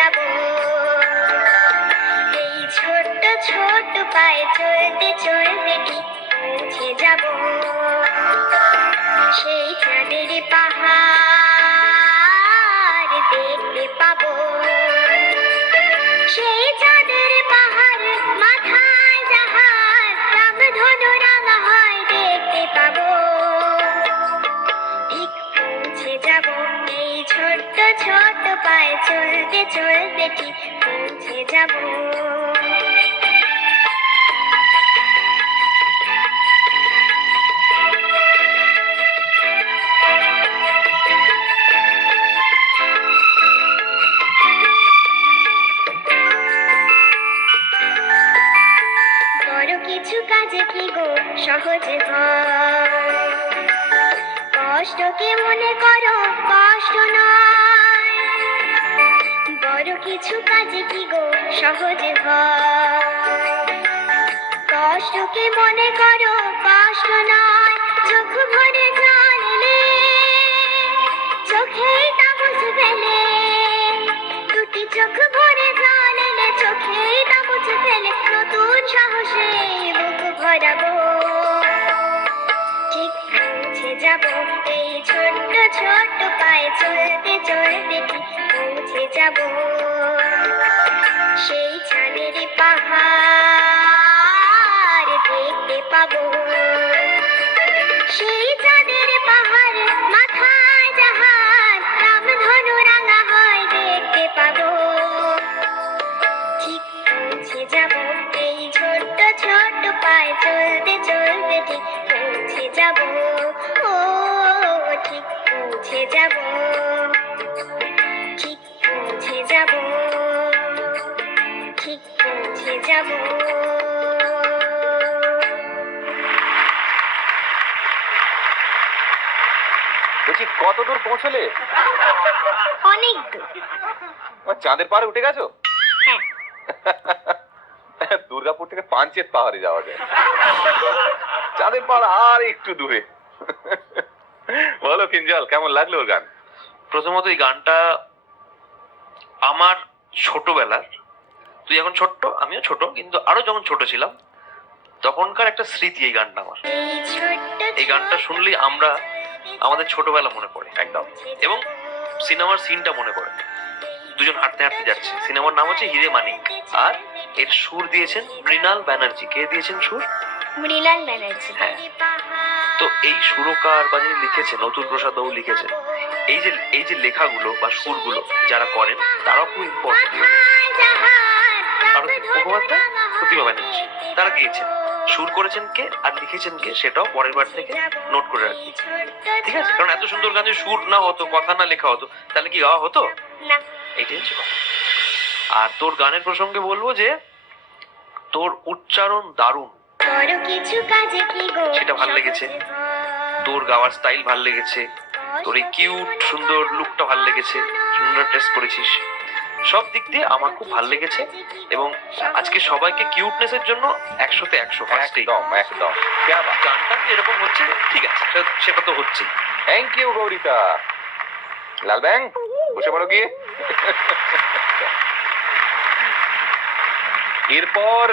যাব। এই ছোট্ট ছোট্ট পায়ে চলতে চলতে ঠিক পৌঁছে যাব সেই চাঁদের পাহাড় দেখতে পাবো। সেই চাঁদের পাহাড় মাথায় জাহাজ রামধনু রাঙা হয় দেখতে পাবো। ঠিক পৌঁছে যাব এই ছোট্ট ছোট্ট পায়ে চলতে চলতে ঠিক পৌঁছে যাব। বড় কিছু কাজে কি গো সহজ হয়, কষ্টকে মনে করো কষ্ট নয়। বড় কিছু কাজে কি গো সহজ হয়, কষ্টকে মনে করো কষ্ট নয়। চোখ ভরে জল এলে চোখেই তা মুছে ফেলে, দুটি চোখ ভরে জল এলে চোখেই তা মুছে ফেলে। নতুন সাহসে বুক ভরাবো, ঠিক পৌঁছে যাব এই ছোট্ট ছোট্ট পায়ে চলতে চলতে ঠিক পৌঁছে যাব সেই চাঁদের পাহাড় দেখতে পাবো। সেই চাঁদের পাহাড় মাথায় জাহাজ রামধনু রাঙা হয় দেখতে পাবো। ঠিক পৌঁছে যাব এই ছোট্ট ছোট্ট পায়ে চলতে চলতে ঠিক পৌঁছে যাব। ও ঠিক পৌঁছে যাব, ঠিক পৌঁছে যাব, ঠিক পৌঁছে যাব। বলছি কত দূর পৌঁছলে? অনেক দূর। চাঁদের পাহাড়ে উঠে গেছো? হ্যাঁ। দুর্গাপুর থেকে পাঞ্চেত পাহাড়ে যাওয়া যায়, চাঁদের পাহাড় আর একটু দূরে। বলো কিঞ্জল, কেমন লাগলো ওর গান? প্রথমত এই গানটা আমার ছোটবেলার, তুই এখন ছোট্ট আমিও ছোট, কিন্তু আরো যখন ছোট ছিলাম তখনকার একটা স্মৃতি এই গানটা আমার। এই গানটা শুনলেই আমরা আমাদের ছোটবেলা মনে পড়ে একদম, এবং সিনেমার সিনটা মনে পড়ে। দুজন হাঁটতে হাঁটতে যাচ্ছে, সিনেমার নাম হচ্ছে হিরে মানিক, আর এর সুর দিয়েছেন মৃণাল ব্যানার্জি। কে দিয়েছেন সুর? মৃণাল ব্যানার্জি। হ্যাঁ। তো এই সুরকার বা যিনি লিখেছেন অতুল প্রসাদ বাবু লিখেছেন, এই যে লেখাগুলো বা সুরগুলো যারা করেন তারাও খুব ইম্পর্টেন্ট। আর মুখোপাধ্যায়, প্রতিভা ব্যানার্জি, তারা গিয়েছেন, সুর করেছেন কে আর লিখেছেন কে সেটাও পরের বার থেকে নোট করে রাখি, ঠিক আছে? কারণ এত সুন্দর গান যদি সুর না হতো, কথা না লেখা হতো, তাহলে কি গাওয়া হতো না। এইটাই হচ্ছে কথা। আর তোর গানের প্রসঙ্গে বলবো যে তোর উচ্চারণ দারুণ, সেটা ভাল লেগেছে। তোর গাওয়ার স্টাইল ভাল লেগেছে, তোর এই কিউট সুন্দর লুকটা ভাল লেগেছে, সুন্দর ড্রেস করেছিস, সব দিক দিয়ে আমার খুব ভাল লেগেছে। এবং আজকে সবাইকে কিউটনেসের জন্য 100-তে 100 ফার্স্টেই। একদম একদম। গানটা যেরকম হচ্ছে ঠিক আছে, সেটা তো হচ্ছে। Thank you গৌরিতা। লাল ব্যাং, বসে পড়ো গিয়ে। এরপর